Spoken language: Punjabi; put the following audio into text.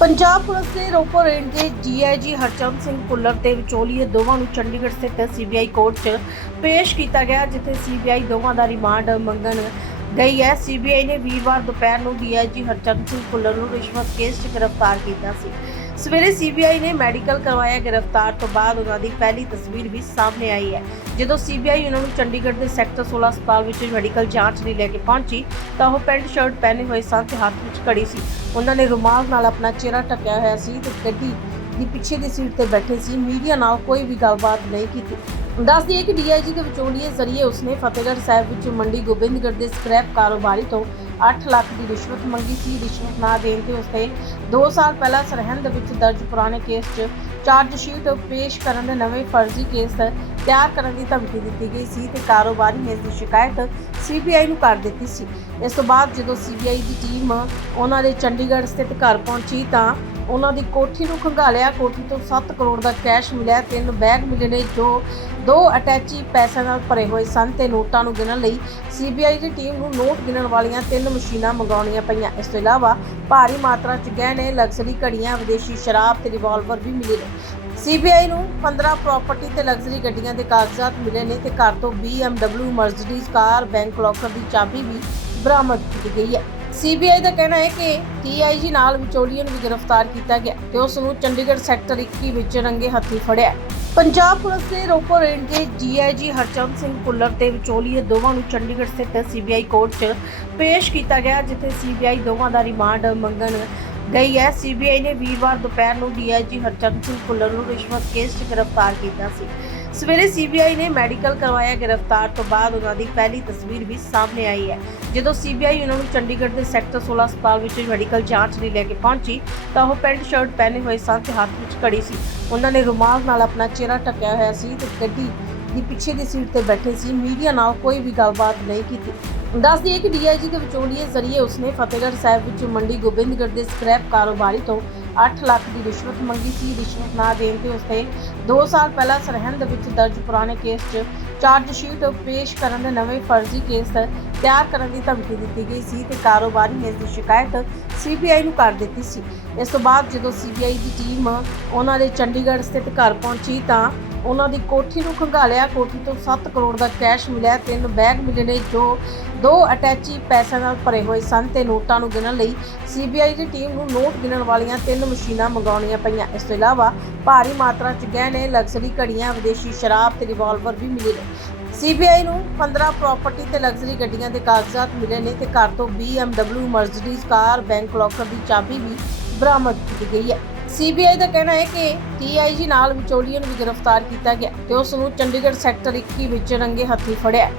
ਪੰਜਾਬ ਪੁਲਿਸ ਦੇ ਰੋਪੋ ਰੇਂਜ ਦੇ ਜੀਆਈਜੀ ਹਰਚੰਦ ਸਿੰਘ ਪੁੱਲਰ ਤੇ ਵਿਚੋਲੀਏ ਦੋਵਾਂ ਨੂੰ ਚੰਡੀਗੜ੍ਹ ਸਥਿਤ ਸੀਬੀਆਈ ਕੋਰਟ 'ਚ ਪੇਸ਼ ਕੀਤਾ ਗਿਆ, ਜਿੱਥੇ ਸੀਬੀਆਈ ਦੋਵਾਂ ਦਾ ਰਿਮਾਂਡ ਮੰਗਣ ਗਈ ਹੈ। ਸੀਬੀਆਈ ਨੇ ਵੀਰਵਾਰ ਦੁਪਹਿਰ ਨੂੰ ਡੀਆਈਜੀ ਹਰਚੰਦ ਸਿੰਘ ਪੁੱਲਰ ਨੂੰ ਰਿਸ਼ਵਤ ਕੇਸ 'ਚ ਗ੍ਰਿਫਤਾਰ ਕੀਤਾ ਸੀ। ਸਵੇਰੇ ਸੀਬੀਆਈ ਨੇ ਮੈਡੀਕਲ ਕਰਵਾਇਆ ਗ੍ਰਿਫਤਾਰ ਤੋਂ ਬਾਅਦ ਉਹਨਾਂ ਦੀ ਪਹਿਲੀ ਤਸਵੀਰ ਵੀ ਸਾਹਮਣੇ ਆਈ ਹੈ। ਜਦੋਂ ਸੀਬੀਆਈ ਉਹਨਾਂ ਨੂੰ ਚੰਡੀਗੜ੍ਹ ਦੇ ਸੈਕਟਰ 16 ਹਸਪਤਾਲ ਵਿੱਚ ਮੈਡੀਕਲ ਜਾਂਚ ਲਈ ਲੈ ਕੇ ਪਹੁੰਚੀ, ਤਾਂ ਉਹ ਪੈਂਟ ਸ਼ਰਟ ਪਹਿਨੇ ਹੋਏ ਸਨ ਤੇ ਹੱਥ ਵਿੱਚ ਘੜੀ ਸੀ। ਉਹਨਾਂ ਨੇ ਰੁਮਾਲ ਨਾਲ ਆਪਣਾ ਚਿਹਰਾ ਢੱਕਿਆ ਹੋਇਆ ਸੀ ਤੇ ਗੱਡੀ ਦੀ ਪਿੱਛੇ ਦੀ ਸੀਟ ਤੇ ਬੈਠੇ ਸੀ। ਮੀਡੀਆ ਨਾਲ ਕੋਈ ਵੀ ਗੱਲਬਾਤ ਨਹੀਂ ਕੀਤੀ। ਦੱਸ ਦਈਏ ਕਿ ਡੀਆਈਜੀ ਦੇ ਵਿਚੋਲੀਏ ਜ਼ਰੀਏ ਉਸਨੇ ਫਤਿਹਗੜ੍ਹ ਸਾਹਿਬ ਵਿੱਚ ਮੰਡੀ ਗੋਬਿੰਦਗੜ੍ਹ ਦੇ ਸਕ੍ਰੈਪ ਕਾਰੋਬਾਰੀ ਤੋਂ 8 ਲੱਖ ਦੀ ਰਿਸ਼ਵਤ ਮੰਗੀ ਸੀ। ਰਿਸ਼ਵਤ ਨਾ ਦੇਣ ਤੇ ਉਸਤੇ 2 ਸਾਲ ਪਹਿਲਾਂ ਸਰਹੰਦ ਵਿੱਚ ਦਰਜ ਪੁਰਾਣੇ ਕੇਸ 'ਚ ਚਾਰਜ ਸ਼ੀਟ ਪੇਸ਼ ਕਰਨ ਦੇ ਨਵੇਂ ਫਰਜ਼ੀ ਕੇਸ ਤਿਆਰ ਕਰਨ ਦੀ ਧਮਕੀ ਦਿੱਤੀ ਗਈ ਸੀ ਤੇ ਕਾਰੋਬਾਰੀ ਨੇ ਇਸ ਦੀ ਸ਼ਿਕਾਇਤ ਸੀਬੀਆਈ ਨੂੰ ਕਰ ਦਿੱਤੀ ਸੀ। ਇਸ ਤੋਂ ਬਾਅਦ ਜਦੋਂ ਸੀਬੀਆਈ ਦੀ ਟੀਮ ਉਹਨਾਂ ਦੇ ਚੰਡੀਗੜ੍ਹ ਸਥਿਤ ਘਰ ਪਹੁੰਚੀ ਤਾਂ ਉਹਨਾਂ ਦੀ ਕੋਠੀ ਨੂੰ ਖੰਗਾਲਿਆ। ਕੋਠੀ ਤੋਂ 7 ਕਰੋੜ ਦਾ ਕੈਸ਼ ਮਿਲਿਆ। ਤਿੰਨ ਬੈਗ ਮਿਲੇ ਨੇ, ਜੋ ਦੋ ਅਟੈਚੀ ਪੈਸਿਆਂ ਨਾਲ ਭਰੇ ਹੋਏ ਸਨ ਤੇ ਨੋਟਾਂ ਨੂੰ ਗਿਣਨ ਲਈ ਸੀਬੀਆਈ ਦੀ ਟੀਮ ਨੂੰ ਨੋਟ ਗਿਣਨ ਵਾਲੀਆਂ ਤਿੰਨ ਮਸ਼ੀਨਾਂ ਮੰਗਾਉਣੀਆਂ ਪਈਆਂ। ਇਸ ਤੋਂ ਇਲਾਵਾ ਭਾਰੀ ਮਾਤਰਾ 'ਚ ਗਹਿਣੇ, ਲਗਜ਼ਰੀ ਘੜੀਆਂ, ਵਿਦੇਸ਼ੀ ਸ਼ਰਾਬ ਤੇ ਰਿਵਾਲਵਰ ਵੀ ਮਿਲੇ ਨੇ। ਸੀਬੀਆਈ ਨੂੰ 15 ਪ੍ਰਾਪਰਟੀ ਤੇ ਲਗਜ਼ਰੀ ਗੱਡੀਆਂ ਦੇ ਕਾਗਜ਼ਾਤ ਮਿਲੇ ਨੇ ਤੇ ਘਰ ਤੋਂ BMW Mercedes car bank locker ਦੀ ਚਾਬੀ ਵੀ ਬਰਾਮਦ ਕੀਤੀ ਗਈ ਹੈ। ਸੀਬੀਆਈ ਦਾ ਕਹਿਣਾ ਹੈ ਕਿ ਟੀਆਈਜੀ ਨਾਲ ਵਿਚੋਲੀਏ ਨੂੰ ਵੀ ਗ੍ਰਿਫਤਾਰ ਕੀਤਾ ਗਿਆ ਤੇ ਉਸ ਨੂੰ ਚੰਡੀਗੜ੍ਹ ਸੈਕਟਰ 21 ਵਿੱਚ ਰੰਗੇ ਹੱਥੀਂ ਫੜਿਆ। ਪੰਜਾਬ ਪੁਲਿਸ ਦੇ ਰੋਪੋ ਰੇਂਜ ਦੇ ਜੀਆਈਜੀ ਹਰਚੰਦ ਸਿੰਘ ਪੁੱਲਰ ਤੇ ਵਿਚੋਲੀਏ ਦੋਵਾਂ ਨੂੰ ਚੰਡੀਗੜ੍ਹ ਸਥਿਤ ਸੀਬੀਆਈ ਕੋਰਟ 'ਚ ਪੇਸ਼ ਕੀਤਾ ਗਿਆ, ਜਿੱਥੇ ਸੀਬੀਆਈ ਦੋਵਾਂ ਦਾ ਰਿਮਾਂਡ ਮੰਗਣ ਗਈ ਹੈ। ਸੀਬੀਆਈ ਨੇ ਵੀਰਵਾਰ ਦੁਪਹਿਰ ਨੂੰ ਡੀਆਈਜੀ ਹਰਚੰਦ ਸਿੰਘ ਪੁੱਲਰ ਨੂੰ ਰਿਸ਼ਵਤ ਕੇਸ 'ਚ ਗ੍ਰਿਫਤਾਰ ਕੀਤਾ ਸੀ। ਸਵੇਰੇ ਸੀਬੀਆਈ ਨੇ ਮੈਡੀਕਲ ਕਰਵਾਇਆ ਗ੍ਰਿਫਤਾਰ ਤੋਂ ਬਾਅਦ ਉਹਨਾਂ ਦੀ ਪਹਿਲੀ ਤਸਵੀਰ ਵੀ ਸਾਹਮਣੇ ਆਈ ਹੈ। ਜਦੋਂ ਸੀਬੀਆਈ ਉਹਨਾਂ ਨੂੰ ਚੰਡੀਗੜ੍ਹ ਦੇ ਸੈਕਟਰ 16 ਹਸਪਤਾਲ ਵਿੱਚ ਮੈਡੀਕਲ ਜਾਂਚ ਲਈ ਲੈ ਕੇ ਪਹੁੰਚੀ, ਤਾਂ ਉਹ ਪੈਂਟ ਸ਼ਰਟ ਪਹਿਨੇ ਹੋਏ ਸਨ ਤੇ ਹੱਥ ਵਿੱਚ ਘੜੀ ਸੀ। ਉਹਨਾਂ ਨੇ ਰੁਮਾਲ ਨਾਲ ਆਪਣਾ ਚਿਹਰਾ ਢੱਕਿਆ ਹੋਇਆ ਸੀ ਤੇ ਗੱਡੀ ਦੀ ਪਿੱਛੇ ਦੀ ਸੀਟ ਤੇ ਬੈਠੇ ਸੀ। ਮੀਡੀਆ ਨਾਲ ਕੋਈ ਵੀ ਗੱਲਬਾਤ ਨਹੀਂ ਕੀਤੀ। ਦੱਸ ਦਈਏ ਕਿ ਡੀਆਈਜੀ ਦੇ ਵਿਚੋਲੀਏ ਜ਼ਰੀਏ ਉਸਨੇ ਫਤਿਹਗੜ੍ਹ ਸਾਹਿਬ ਵਿੱਚ ਮੰਡੀ ਗੋਬਿੰਦਗੜ੍ਹ ਦੇ ਸਕ੍ਰੈਪ ਕਾਰੋਬਾਰੀ ਤੋਂ 8 ਲੱਖ ਦੀ ਰਿਸ਼ਵਤ ਮੰਗੀ ਸੀ, ਰਿਸ਼ਵਤ ਨਾ ਦੇਣ ਤੇ ਉਸ 'ਤੇ 2 ਸਾਲ ਪਹਿਲਾਂ ਸਰਹੰਦ ਵਿੱਚ ਦਰਜ ਪੁਰਾਣੇ ਕੇਸ 'ਚ ਚਾਰਜ ਸ਼ੀਟ ਪੇਸ਼ ਕਰਨ ਦੇ ਨਵੇਂ ਫਰਜ਼ੀ ਕੇਸ ਤਿਆਰ ਕਰਨ ਦੀ ਧਮਕੀ ਦਿੱਤੀ ਗਈ ਸੀ ਤੇ ਕਾਰੋਬਾਰੀ ਨੇ ਇਸ ਦੀ ਸ਼ਿਕਾਇਤ ਸੀਬੀਆਈ ਨੂੰ ਕਰ ਦਿੱਤੀ ਸੀ। ਇਸ ਤੋਂ ਬਾਅਦ ਜਦੋਂ ਸੀਬੀਆਈ ਦੀ ਟੀਮ ਉਹਨਾਂ ਦੇ ਚੰਡੀਗੜ੍ਹ ਸਥਿਤ ਘਰ ਪਹੁੰਚੀ ਤਾਂ ਉਹਨਾਂ ਦੀ ਕੋਠੀ ਨੂੰ ਖੰਗਾਲਿਆ। ਕੋਠੀ ਤੋਂ 7 ਕਰੋੜ ਦਾ ਕੈਸ਼ ਮਿਲਿਆ। ਤਿੰਨ ਬੈਗ ਮਿਲੇ ਨੇ, ਜੋ ਦੋ ਅਟੈਚੀ ਪੈਸਿਆਂ ਨਾਲ ਭਰੇ ਹੋਏ ਸਨ ਤੇ ਨੋਟਾਂ ਨੂੰ ਗਿਣਨ ਲਈ ਸੀਬੀਆਈ ਦੀ ਟੀਮ ਨੂੰ ਨੋਟ ਗਿਣਨ ਵਾਲੀਆਂ ਤਿੰਨ ਮਸ਼ੀਨਾਂ ਮੰਗਾਉਣੀਆਂ ਪਈਆਂ। ਇਸ ਤੋਂ ਇਲਾਵਾ ਭਾਰੀ ਮਾਤਰਾ 'ਚ ਗਹਿਣੇ, ਲਗਜ਼ਰੀ ਘੜੀਆਂ, ਵਿਦੇਸ਼ੀ ਸ਼ਰਾਬ ਤੇ ਰਿਵਾਲਵਰ ਵੀ ਮਿਲੇ ਨੇ। ਸੀਬੀਆਈ ਨੂੰ 15 ਪ੍ਰਾਪਰਟੀ ਤੇ ਲਗਜ਼ਰੀ ਗੱਡੀਆਂ ਦੇ ਕਾਗਜ਼ਾਤ ਮਿਲੇ ਨੇ ਤੇ ਘਰ ਤੋਂ BMW Mercedes car bank locker ਦੀ ਚਾਬੀ ਵੀ ਬਰਾਮਦ ਕੀਤੀ ਗਈ ਹੈ। ਸੀਬੀਆਈ ਦਾ ਕਹਿਣਾ ਹੈ ਕਿ ਟੀਆਈਜੀ ਨਾਲ ਵਿਚੋਲੀਏ ਨੂੰ ਵੀ ਗ੍ਰਿਫਤਾਰ ਕੀਤਾ ਗਿਆ ਤੇ ਉਸ ਨੂੰ ਚੰਡੀਗੜ੍ਹ ਸੈਕਟਰ 21 ਵਿੱਚ ਰੰਗੇ ਹੱਥੀਂ ਫੜਿਆ।